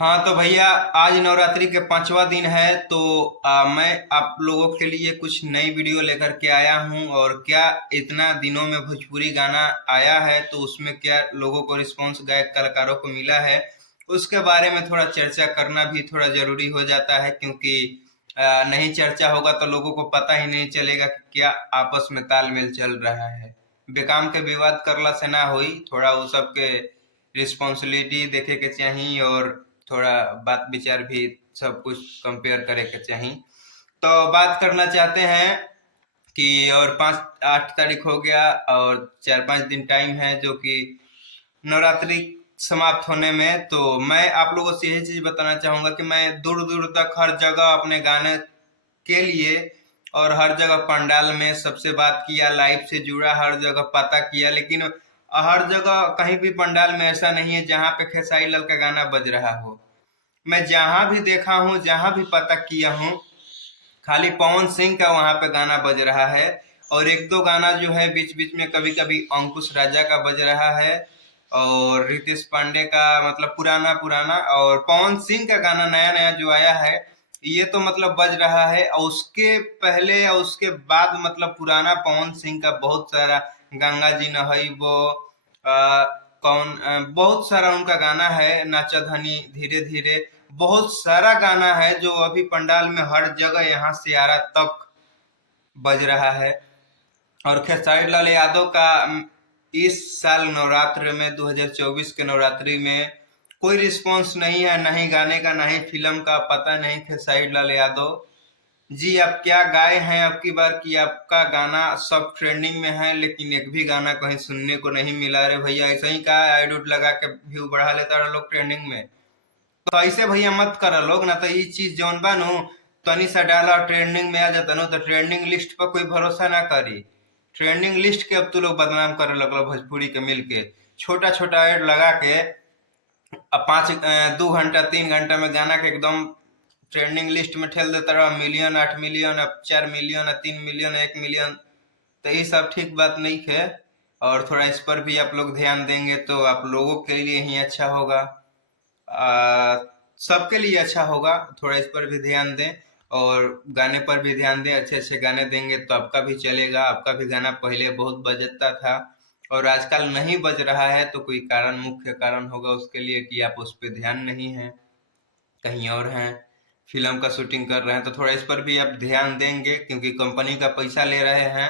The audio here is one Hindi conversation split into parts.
हाँ तो भैया, आज नवरात्रि के 5वां दिन है तो मैं आप लोगों के लिए कुछ नई वीडियो लेकर के आया हूँ। और क्या इतना दिनों में भोजपुरी गाना आया है तो उसमें क्या लोगों को रिस्पांस गायक कलाकारों को मिला है, उसके बारे में थोड़ा चर्चा करना भी थोड़ा जरूरी हो जाता है। क्योंकि नहीं चर्चा होगा तो लोगों को पता ही नहीं चलेगा कि क्या आपस में तालमेल चल रहा है। बेकाम के विवाद करला से ना होई, थोड़ा वो सबके रिस्पॉन्सिबिलिटी देखे के चाहिए और थोड़ा बात विचार भी सब कुछ कंपेयर करे के चाहिए। तो बात करना चाहते हैं कि और 5-8 तारीख हो गया और 4-5 दिन टाइम है जो कि नवरात्रि समाप्त होने में। तो मैं आप लोगों से यही चीज बताना चाहूंगा कि मैं दूर दूर तक हर जगह अपने गाने के लिए और हर जगह पंडाल में सबसे बात किया, लाइव से जुड़ा, हर जगह पता किया, लेकिन हर जगह कहीं भी पंडाल में ऐसा नहीं है जहाँ पे खेसारी लाल का गाना बज रहा हो। मैं जहां भी देखा हूँ, जहां भी पता किया हूँ, खाली पवन सिंह का वहां पे गाना बज रहा है। और एक दो गाना जो है बीच बीच में कभी कभी अंकुश राजा का बज रहा है और रितेश पांडे का, मतलब पुराना पुराना। और पवन सिंह का गाना नया नया जो आया है ये तो मतलब बज रहा है। और उसके पहले और उसके बाद मतलब पुराना पवन सिंह का बहुत सारा, गंगा जी नहई वो, बहुत सारा उनका गाना है, नाचा धनी धीरे धीरे, बहुत सारा गाना है जो अभी पंडाल में हर जगह यहाँ से आरा तक बज रहा है। और खेसारी लाल यादव का इस साल नवरात्र में 2024 के नवरात्रि में कोई रिस्पांस नहीं है, नहीं गाने का नहीं फिल्म का, पता नहीं खेसारी लाल यादव जी आप क्या गाए हैं अब की बार कि आपका गाना सब ट्रेंडिंग में है लेकिन एक भी गाना कहीं सुनने को नहीं मिला। रे भैया, ऐसा ही कहा आईडूट लगा के व्यू बढ़ा लेता रहा लोग ट्रेंडिंग में। तो ऐसे भैया मत कर लोग ना, तो ये चीज जौन बा नु तनी सा डाला और ट्रेंडिंग में आ जाता नु, तो ट्रेंडिंग लिस्ट पर कोई भरोसा ना करी। ट्रेंडिंग लिस्ट के अब तू लोग बदनाम करे लगलो भोजपुरी के मिलके, छोटा छोटा एड लगा के। अब 2 घंटा 3 घंटा में गाना के एकदम ट्रेंडिंग लिस्ट में ठेल देता रहा, मिलियन 8 मिलियन, अब 4 मिलियन, 3 मिलियन, 1 मिलियन। तो ये सब ठीक बात नहीं है। और थोड़ा इस पर भी आप लोग ध्यान देंगे तो आप लोगों के लिए ही अच्छा होगा, सबके लिए अच्छा होगा। थोड़ा इस पर भी ध्यान दें और गाने पर भी ध्यान दें। अच्छे अच्छे गाने देंगे तो आपका भी चलेगा। आपका भी गाना पहले बहुत बजता था और आजकल नहीं बज रहा है तो कोई कारण, मुख्य कारण होगा उसके लिए कि आप उस पर ध्यान नहीं है, कहीं और हैं, फिल्म का शूटिंग कर रहे हैं। तो थोड़ा इस पर भी आप ध्यान देंगे क्योंकि कंपनी का पैसा ले रहे हैं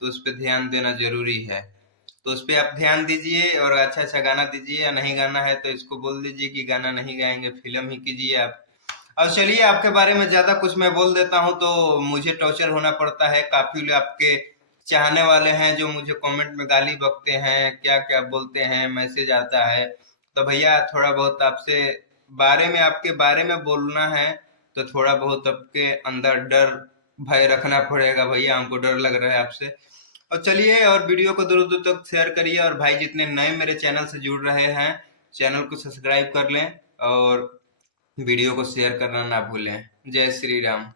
तो उस पर ध्यान देना जरूरी है। तो उस पर आप ध्यान दीजिए और अच्छा अच्छा गाना दीजिए, या नहीं गाना है तो इसको बोल दीजिए कि गाना नहीं गाएंगे, फिल्म ही कीजिए आप। अब चलिए, आपके बारे में ज्यादा कुछ मैं बोल देता हूँ तो मुझे टॉर्चर होना पड़ता है। काफी लोग आपके चाहने वाले हैं जो मुझे कमेंट में गाली बकते हैं, क्या क्या बोलते हैं, मैसेज आता है। तो भैया थोड़ा बहुत आपसे बारे में, आपके बारे में बोलना है तो थोड़ा बहुत आपके अंदर डर भय रखना पड़ेगा भैया, हमको डर लग रहा है आपसे। और चलिए, और वीडियो को दूर दूर तक शेयर करिए। और भाई जितने नए मेरे चैनल से जुड़ रहे हैं, चैनल को सब्सक्राइब कर लें और वीडियो को शेयर करना ना भूलें। जय श्री राम।